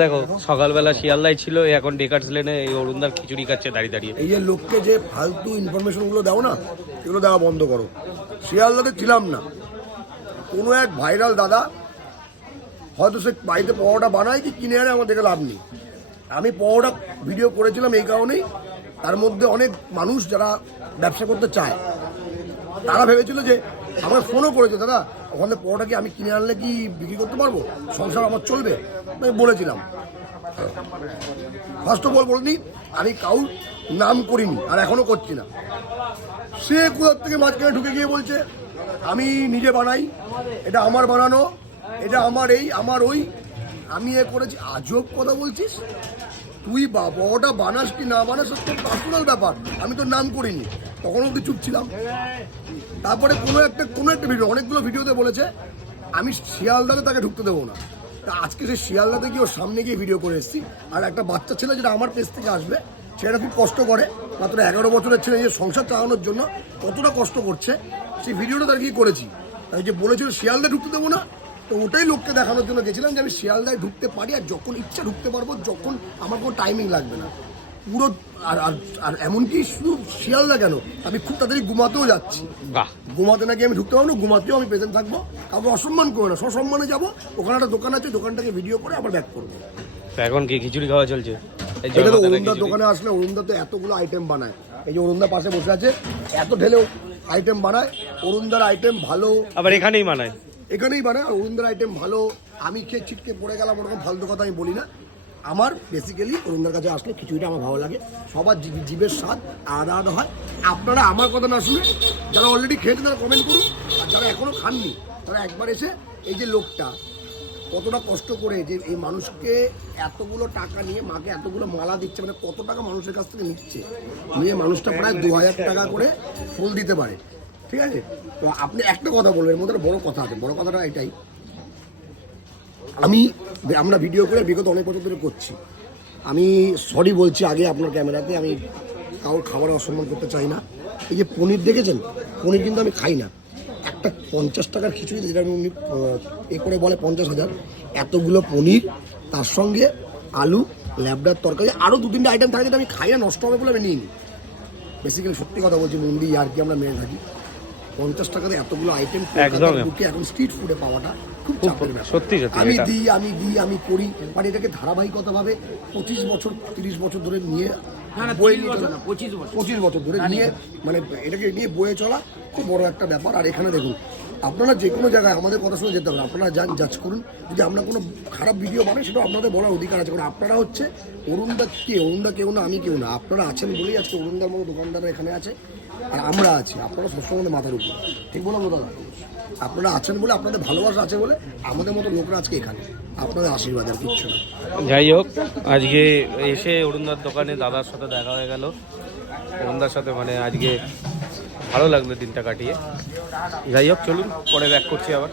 দেখো সকালবেলা শিয়ালদায় ছিল, এখন ডেকার্স লেনে এই অরুণদার খিচুড়ি খাচ্ছে দাঁড়িয়ে দাঁড়িয়ে। এই যে লোককে যে ফালতু ইনফরমেশনগুলো দাও না, এগুলো দেওয়া বন্ধ করো। শিয়ালদাতে ছিলাম না, কোনো এক ভাইরাল দাদা হয়তো সে বাড়িতে পরোটা বানায় কি কিনে আনে, আমার দেখে লাভ নেই। আমি পরোটা ভিডিও করেছিলাম এই কারণেই, তার মধ্যে অনেক মানুষ যারা ব্যবসা করতে চায় তারা ভেবেছিল যে, আমার ফোনও করেছে, দাদা ওখানে পরোটা কি আমি কিনে আনলে কি বিক্রি করতে পারবো, সংসার আমার চলবে? আমি বলেছিলাম, ফার্স্ট অফ অল বলিনি আমি কাউর নাম করিনি আর এখনো করছি না। সে কোথার থেকে মাঝখানে ঢুকে গিয়ে বলছে আমি নিজে বানাই, এটা আমার বানানো, এটা আমার এই আমার ওই, আমি এ করেছি। আজব কথা বলছিস তুই, পরোটা বানাস কি না বানাস তোর পার্সোনাল ব্যাপার, আমি তোর নাম করিনি। তখন অব্দি চুপ ছিলাম। তারপরে কোনো একটা ভিডিও, অনেকগুলো ভিডিওতে বলেছে আমি শিয়ালদাতে তাকে ঢুকতে দেবো না। তা আজকে সে শিয়ালদাতে গিয়ে ওর সামনে গিয়ে ভিডিও করে এসেছি। আর একটা বাচ্চা ছেলে যেটা আমার পেজ থেকে আসবে, সেটা খুব কষ্ট করে, মাত্র 11 বছরের ছেলে যে সংসার চালানোর জন্য কতটা কষ্ট করছে সেই ভিডিওটা তার গিয়ে করেছি। তাই যে বলেছিল শিয়ালদা ঢুকতে দেবো না, তো ওটাই লোককে দেখানোর জন্য গেছিলাম যে আমি শিয়ালদায় ঢুকতে পারি, আর যখন ইচ্ছা ঢুকতে পারবো, যখন আমার কোনো টাইমিং লাগবে না পুরো। আর আর এমনকি শুধু শিয়ালদা কেন, আমি খুব তাড়াতাড়ি ঘুমাতেও যাচ্ছি। ঘুমাতে নাকি আমি ঢুকতে পারবো না, ঘুমাতেও আমি প্রেজেন্ট থাকবো, কাউকে অসম্মান করবো না, সসম্মানে যাবো। ওখানে একটা দোকান আছে, দোকানটাকে ভিডিও করে আবার ব্যাক করবো। এখন কি খিচুড়ি খাওয়া চলছে? এটা তো অরুণদার দোকানে আসলে, অরুণদা তো এতগুলো আইটেম বানায়। এই যে অরুণদার পাশে বসে আছে, এত ঢেলেও আইটেম বানায়। অরুণদার আইটেম ভালো, আবার এখানেই বানায়, এখানেই বানায়। আর অরুণদার আইটেম ভালো, আমি খেয়ে ছিটকে পড়ে গেলাম ওরকম ফালতু কথা আমি বলি না। আমার বেসিক্যালি অরুণদার কাছে আসলে খিচুড়িটা আমার ভালো লাগে। সবার জীবের স্বাদ আলাদা আলাদা হয়। আপনারা আমার কথা না শুনে যারা অলরেডি খেয়েছে তারা কমেন্ট করুন, আর যারা এখনও খাননি তারা একবার এসে, এই যে লোকটা কতটা কষ্ট করে যে এই মানুষকে এতগুলো টাকা নিয়ে, মাকে এতগুলো মালা দিচ্ছে, মানে কত টাকা মানুষের কাছ থেকে নিচ্ছে, নিয়ে মানুষটা প্রায় 2000 টাকা করে ফুল দিতে পারে। ঠিক আছে, তো আপনি একটা কথা বলবেন, এর মধ্যে একটা বড় কথা আছে। বড় কথাটা এটাই, আমরা ভিডিও করে বিগত অনেক বছর ধরে করছি। আমি সরি বলছি আগে আপনার ক্যামেরাতে, আমি কারোর খাবারে অসম্মান করতে চাই না। এই যে পনির দেখেছেন, পনির কিন্তু আমি খাই না। একটা 50 টাকার খিচুড়ি, যেটা উনি এ করে বলে 50,000, এতগুলো পনির, তার সঙ্গে আলু, ল্যাবডার তরকারি, আরও 2-3টে আইটেম থাকে যেটা আমি খাই না, নষ্ট হবে বলে আমি নিইনি। বেসিক্যালি সত্যি কথা বলছি, মন্দি আর কি আমরা মেরে থাকি। 50 টাকাতে এতগুলো আইটেম বুকে এখন স্ট্রিট ফুডে পাওয়াটা খুব চাপের ব্যাপার। সত্যি আমি করি, বাট এটাকে ধারাবাহিকতাভাবে 25 বছর 30 বছর ধরে নিয়ে, 25 বছর ধরে নিয়ে, মানে এটাকে নিয়ে বয়ে চলা খুব বড় একটা ব্যাপার। আর এখানে দেখুন, আপনারা যে কোনো জায়গায় আমাদের কথা শুনে যেতে হবে, আপনারা যান, জাজ করুন। যদি আমরা কোনো খারাপ ভিডিও বানাই, সেটা আপনাদের বলার অধিকার আছে, কারণ আপনারা হচ্ছে অরুণদা কে, অরুণদা কেউ না, আমি কেউ না। আপনারা আছেন বলেই আজকে অরুণদার মতো দোকানদাররা এখানে আছে, আর আমরা আছি। আপনারা সবসময় মাথার উপর, ঠিক বললাম দাদা? আপনারা আছেন বলে, আপনাদের ভালোবাসা আছে বলে আমাদের মতো লোকরা আজকে এখানে, আপনাদের আশীর্বাদ, আর কিচ্ছু না। যাই হোক, আজকে এসে অরুণদার দোকানে দাদার সাথে দেখা হয়ে গেল। অরুণদার সাথে মানে আজকে ভালো লাগলো দিনটা কাটিয়ে। যাই হোক, চলুন পরে ব্যাক করছি আবার।